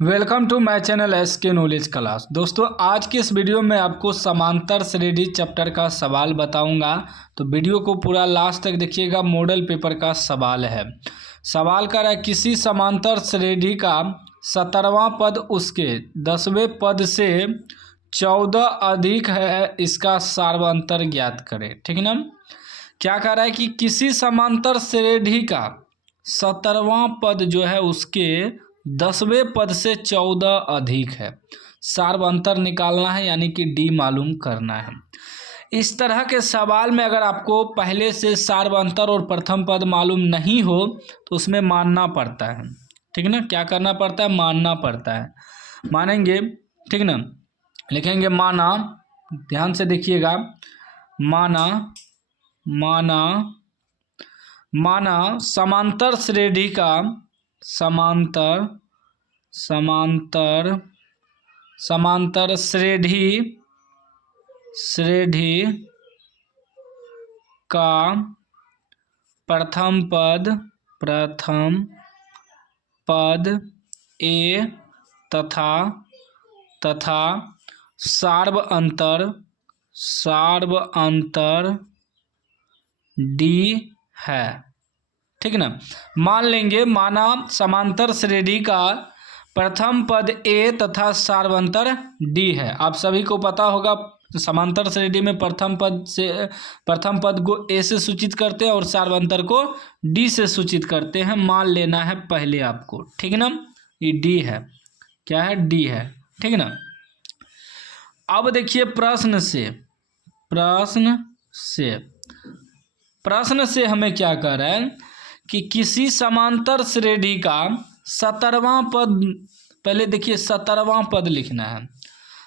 Welcome to my channel SK knowledge class. दोस्तों, आज के इस वीडियो में आपको समांतर श्रेणी चैप्टर का सवाल बताऊंगा, तो वीडियो को पूरा लास्ट तक देखिएगा। मॉडल पेपर का सवाल है। सवाल कर रहा है किसी समांतर श्रेणी का 17वां पद उसके 10वें पद से 14 अधिक है, इसका सार्वंतर ज्ञात करें। ठीक है ना। क्या कह रहा है कि किसी समांतर श्रेणी का 17वां पद जो है उसके 10वें पद से 14 अधिक है, सार्वंतर निकालना है, यानी कि डी मालूम करना है। इस तरह के सवाल में अगर आपको पहले से सार्वंतर और प्रथम पद मालूम नहीं हो तो उसमें मानना पड़ता है। ठीक है ना। क्या करना पड़ता है? मानना पड़ता है। मानेंगे, ठीक ना। लिखेंगे माना, ध्यान से देखिएगा। माना माना माना समांतर श्रेणी का समांतर श्रेणी का प्रथम पद ए तथा सार्वअंतर डी है। ठीक ना। मान लेंगे माना समांतर श्रेणी का प्रथम पद ए तथा सार्वंतर डी है। आप सभी को पता होगा समांतर श्रेणी में प्रथम पद को ए से सूचित करते हैं और सार्वंतर को डी से सूचित करते हैं। मान लेना है पहले आपको। ठीक है ना। ये डी है। क्या है? डी है। ठीक है ना। अब देखिए प्रश्न से हमें क्या कह रहा है कि किसी समांतर श्रेणी का 17वां पद, पहले देखिए 17वां पद लिखना है।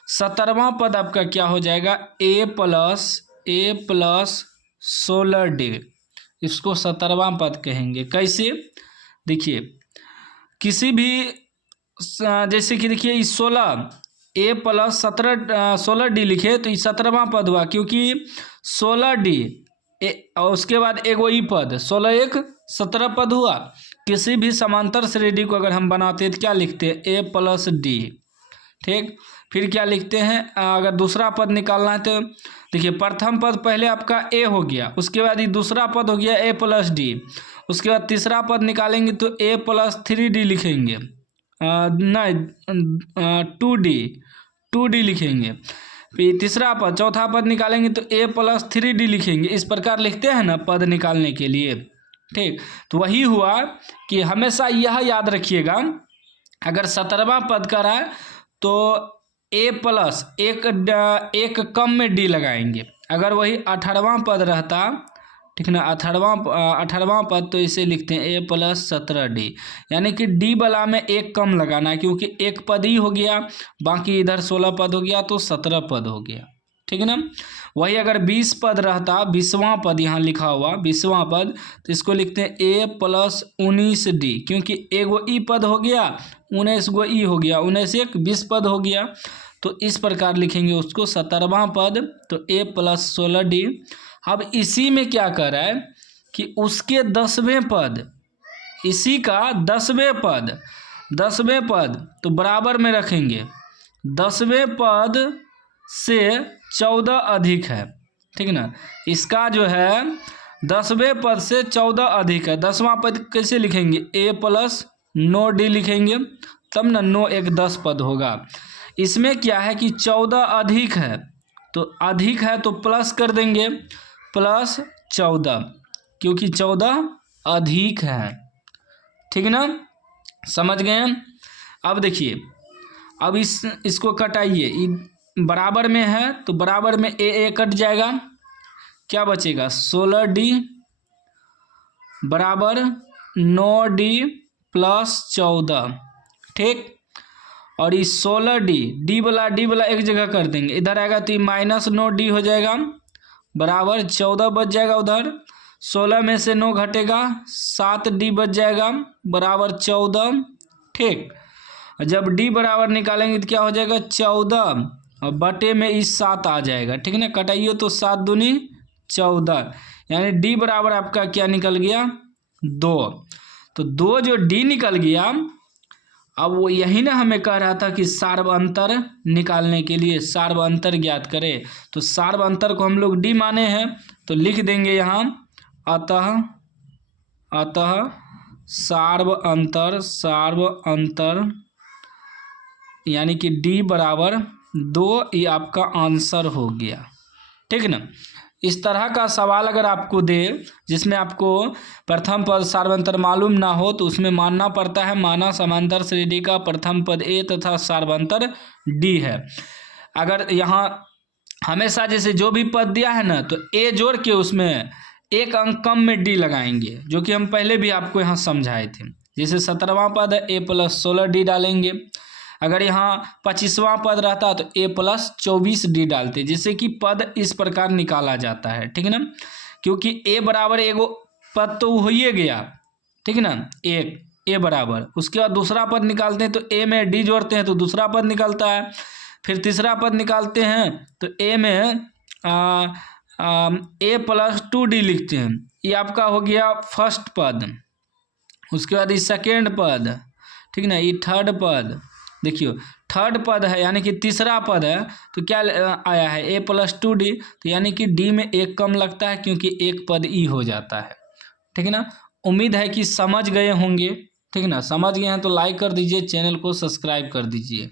17वां पद आपका क्या हो जाएगा? ए प्लस 16D, इसको 17वां पद कहेंगे। कैसे? देखिए किसी भी, जैसे कि देखिए इस 16 ए प्लस 16D लिखे तो ये 17वां पद हुआ, क्योंकि 16D और उसके बाद एगो ई पद 16 एक 17 पद हुआ। किसी भी समांतर श्रेणी को अगर हम बनाते हैं तो क्या लिखते हैं? ए प्लस डी। ठीक। फिर क्या लिखते हैं? अगर दूसरा पद निकालना है तो देखिए प्रथम पद पहले आपका ए हो गया, उसके बाद ये दूसरा पद हो गया ए प्लस डी, उसके बाद तीसरा पद निकालेंगे तो ए प्लस 3D लिखेंगे, नहीं 2D लिखेंगे। फिर तीसरा पद, चौथा पद निकालेंगे तो ए प्लस 3D लिखेंगे। इस प्रकार लिखते हैं ना पद निकालने के लिए। ठीक। तो वही हुआ कि हमेशा यह याद रखिएगा, अगर 17वां पद का रहा तो ए प्लस एक कम में डी लगाएंगे। अगर वही 18वां पद रहता, ठीक ना, 18वां पद, तो इसे लिखते हैं ए प्लस 17D, यानी कि डी वाला में एक कम लगाना है, क्योंकि एक पद ही हो गया, बाकी इधर 16 पद हो गया तो 17 पद हो गया। ठीक है ना। वही अगर 20 पद रहता, 20वां पद यहाँ लिखा हुआ 20वां पद, तो इसको लिखते हैं ए प्लस 19D, क्योंकि एगो ई पद हो गया, 19 गो ई हो गया, 19 एक 20 पद हो गया। तो इस प्रकार लिखेंगे उसको 17वां पद, तो ए प्लस 16D। अब इसी में क्या कर रहा है कि उसके 10वें पद, इसी का 10वें पद तो बराबर में रखेंगे। 10वें पद से 14 अधिक है। ठीक ना। इसका जो है 10वें पद से 14 अधिक है। 10वां पद कैसे लिखेंगे? ए प्लस 9D लिखेंगे, तब ना 9 एक 10 पद होगा। इसमें क्या है कि 14 अधिक है, तो अधिक है तो प्लस कर देंगे, प्लस 14, क्योंकि 14 अधिक है। ठीक ना। समझ गए? अब देखिए, अब इसको कटाइए, बराबर में है तो बराबर में ए कट जाएगा, क्या बचेगा? 16D बराबर 9D प्लस 14। ठीक। और इस 16D डी वाला एक जगह कर देंगे, इधर आएगा तो ये -9D हो जाएगा, बराबर 14 बच जाएगा। उधर 16 में से 9 घटेगा, 7D बच जाएगा, बराबर 14। ठीक। जब डी बराबर निकालेंगे तो क्या हो जाएगा? 14 और बटे में इस 7 आ जाएगा। ठीक है ना। कटाइए तो 7 दूनी 14, यानी डी बराबर आपका क्या निकल गया? 2। तो 2 जो डी निकल गया, अब वो यही ना हमें कह रहा था कि सार्व अंतर निकालने के लिए सार्व अंतर ज्ञात करें, तो सार्व अंतर को हम लोग डी माने हैं, तो लिख देंगे यहाँ अतः सार्व अंतर यानी कि डी बराबर 2, ये आपका आंसर हो गया। ठीक ना। इस तरह का सवाल अगर आपको दे जिसमें आपको प्रथम पद सार्वंतर मालूम ना हो, तो उसमें मानना पड़ता है माना समांतर श्रेणी का प्रथम पद ए तथा सार्वंतर डी है। अगर यहाँ हमेशा जैसे जो भी पद दिया है ना, तो ए जोड़ के उसमें एक अंक कम में डी लगाएंगे, जो कि हम पहले भी आपको यहाँ समझाए थे। जैसे 17वां पद है ए प्लस 16 डी डालेंगे, अगर यहाँ 25वां पद रहता तो ए प्लस 24 डी डालते, जिससे कि पद इस प्रकार निकाला जाता है। ठीक है ना, क्योंकि ए बराबर एगो पद तो हो ही गया। ठीक है ना, एक ए बराबर, उसके बाद दूसरा पद निकालते हैं तो ए में डी जोड़ते हैं तो दूसरा पद निकलता है, फिर तीसरा पद निकालते हैं तो ए में ए प्लस 2 डी लिखते हैं, ये आपका हो गया फर्स्ट पद। उसके बाद ये सेकेंड पद, ठीक ना, ये थर्ड पद, देखियो थर्ड पद है यानी कि तीसरा पद है, तो क्या आया है ए प्लस 2 डी, तो यानी कि डी में एक कम लगता है क्योंकि एक पद ई हो जाता है। ठीक है ना, उम्मीद है कि समझ गए होंगे। ठीक है ना, समझ गए हैं तो लाइक कर दीजिए, चैनल को सब्सक्राइब कर दीजिए।